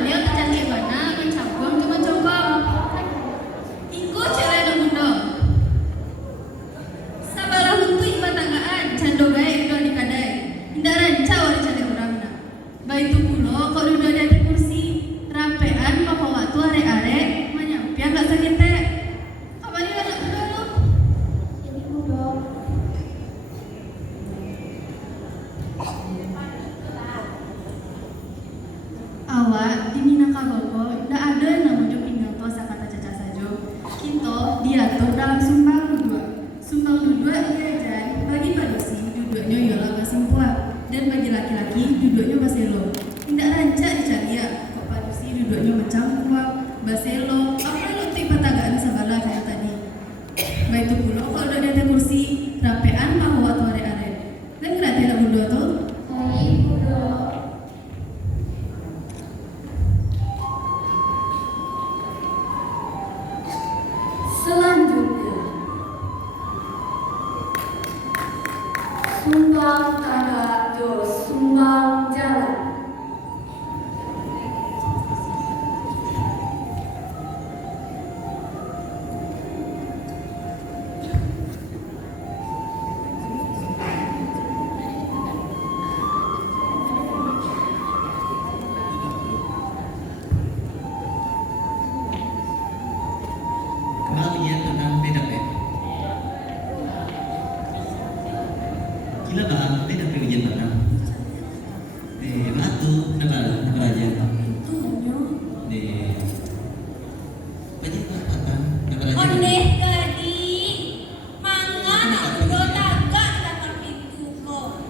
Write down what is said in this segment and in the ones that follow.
beliau tercantik bana mencabang cuma combang. Iku cewek anak muda. Sabarah untuk iba tanggaan cando gae udah dikadai. Indah ranca wali cari orang nak. Baitu pulo kok udah ada kursi rapean papa waktu are-are menyampian gak sakit teh. Kapan ini anak muda lu? Ini muda. Awak di Minangkabau ndak ada yang namanya pinato sakata caca sajo. Kita diatur dalam sumpah dua. Sumpah dua iajan bagi manusia duduknya ialah basimpuan dan bagi laki-laki duduknya baselo. Tidak rancak dicari ya kok manusia duduknya macam kuat baselo. Apa lu tik patagaan sabala kayak tadi. Baik itu pula kalau udah ada kursi rapean mau atau are-are. Dan ngerti nak muda tuh? Baik, muda. Selanjutnya, sumbang tada jo sumbang jalan. Kembalian tentang PDP. Gila bang, PDP ujian tentang. Batu, nama aja. Banyak apa? Nama aja. Ondeh gadi, mangan aku tagak datang pintu ko.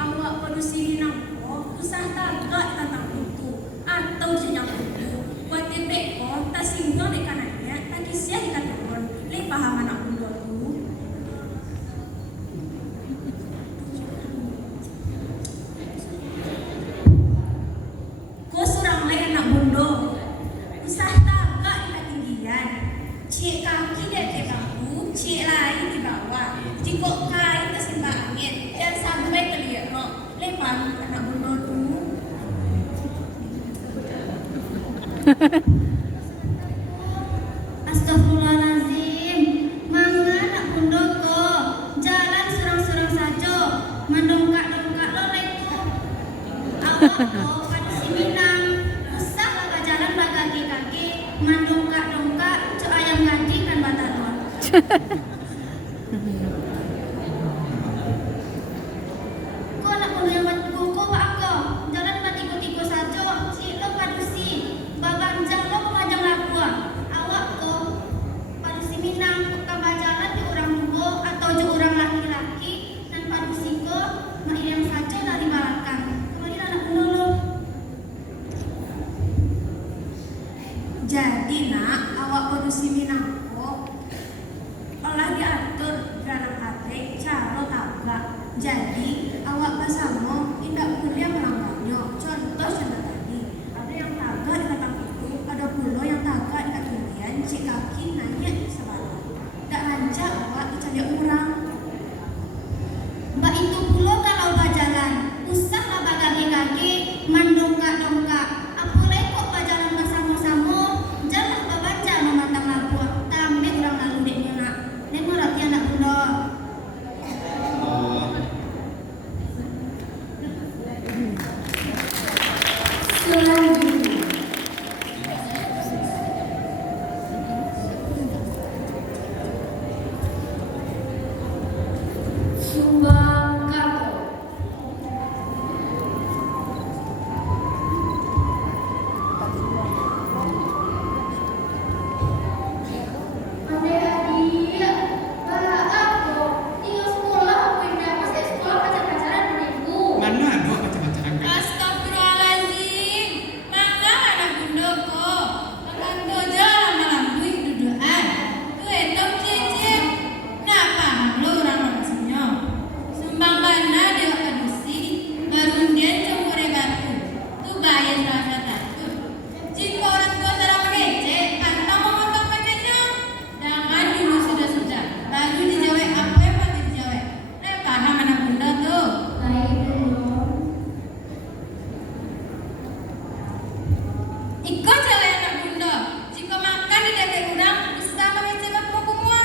Awak produksi minangko, usah tagak datang pintu atau jenjang pintu. Buat tepek ko, tak singgah di kanannya, tak kisah di katurun. Le paham anak muda tu. Ko surang le anak muda. Usah tagak di ketinggian. Cik kaki dia ke bangku, cik lain di bawah. Jikok kain tersimpan angin dan sampai ke liano. Lepas anak muda tu. Astagfirullahaladzim, mangga nak pundok ko, jalan surang-surang saja, mendongkak-dongkak lo leko. Awak ko pada si Minang, usah laga jalan kaki-kaki, mendongkak-dongkak, cok ayam gadi kan bataton. Ko nak pundok yang batu ko pak ko, jalan batiko-tiko saja, si lo padusi, babanjang lo pengajang lapua. Awak ko padusi Minang tambah jalan di orang tua atau di orang laki-laki dan padusi ko yang saja dari belakang. Kembali anak dulu. Jadi nak, awak produksi minangko olah diatur dalam hati cara tagak. Jadi awak bersama tidak boleh melanggarnya. Contoh contoh tadi, ada yang tagak di batang itu, ada pula yang tagak di ketinggian, cik kaki nanya di sebelah. Tak lancar awak dicari orang. Mbak itu pula kalau berjalan, usah apa kaki-kaki, mendongkak-dongkak. Apalagi kok berjalan bersama-sama, jangan baca mematang lampu. Tambah orang lalu dek nak, dek nak anak muda. Oh, Iko cewek anak bunda, jika makan di dapur udang, bisa mengisi bangku kumua.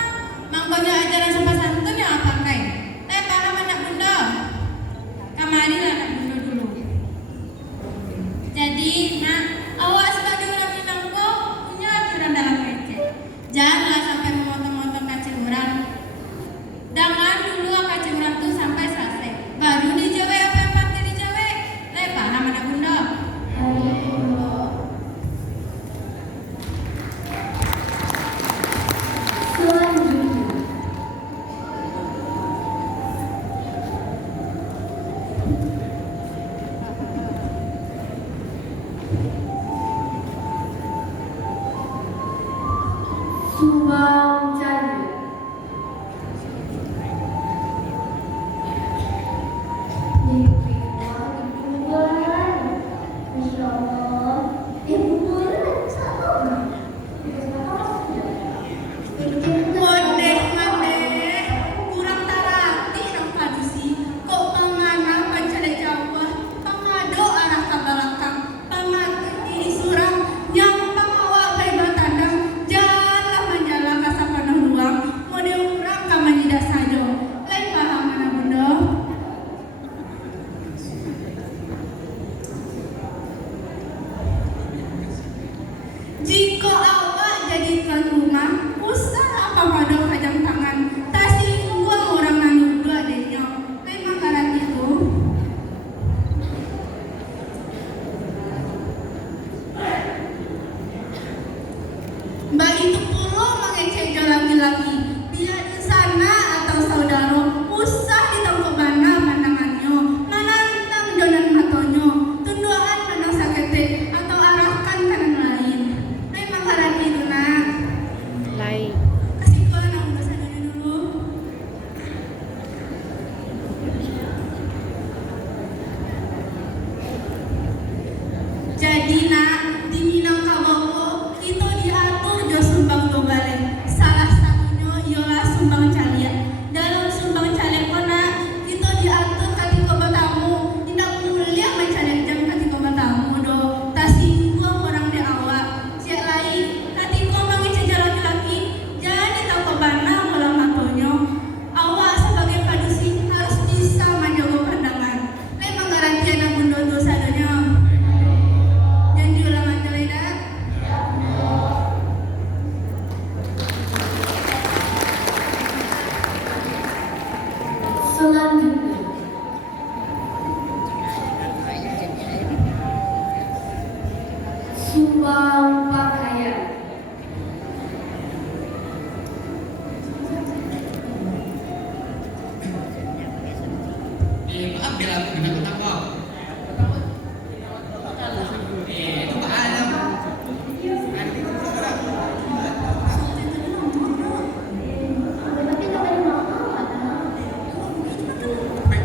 Mangkonya ajaran sopan santun yang apa pakai? Paham anak bunda. Kamarilah anak bunda dulu. Jadi, nak, awak sebagai orang Minangko punya aturan dalam kece. Janganlah sampai memotong-motong kacang orang. Jangan dulu kacang orang tuh sampai selesai. Baru dijawab apa yang patut dijawab. Paham anak bunda. Selanjutnya, Subang Jaya. Modeh mandeh, kurang tarati nang padusi. Kok panganang pancale Jawa, pangado arah kabalakang, pangaten diri surang, yang pangawa bae batandang, jalan manjala kasapanah ruang, model urang kamanyida sajo. Lain paham mana bunda? Jika awak jadikan rumah, usah apa pada kajang tangan, tasih uang orang nanu dua adanya. Memang karat itu. Mbak itu puluh mengecejo laki-laki, biar di sana atau saudara, usah ditangkap mana pandangannya, manantang donan matonyo, tunduan menang sakete, atau arahkan kanan lain. Memang karat itu nak. Lain. Kasih kau anak muda sana dulu. Jadi nak, di Minangkabau itu diatur jo sumbang do bale. Salah satunya ialah sumbang calian. Dalam sumbang calian kona itu diatur ketika bertamu tidak mulia mencalian jam ketika bertamu do. Tasinggung orang di awak. Siap lain ketika mengejar laki-laki jangan ditangkap bana mulang matonyo. Awak sebagai padusi harus bisa menjaga pandangan. Memang garanti anak bunda dosa donya. Jangan diulang aja Leda. Selanjutnya, Subang Pakaian. Maaf bila aku kena ketangkap. Itu Pak Alam.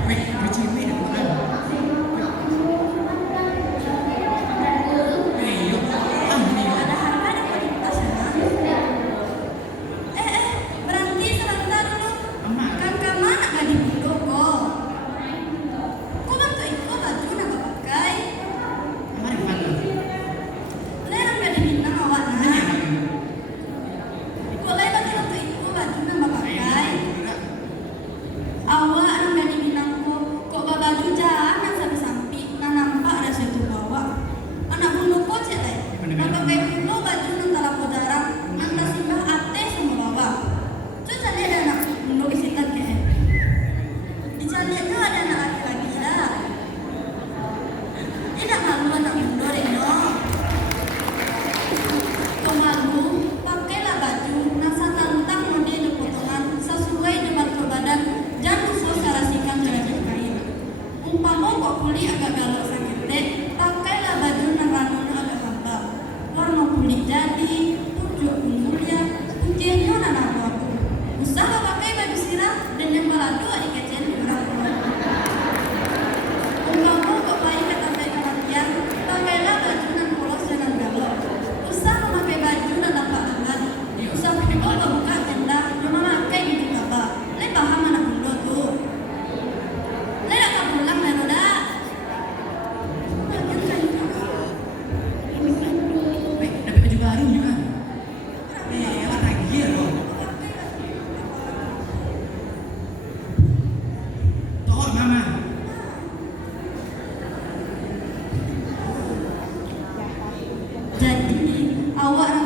Weh, bercewek dah Pak Alam. Yuk, ni. Berhenti sebentar dulu. Amat. Kan kamu anak gadis muda kok. Kok bang Berarti awak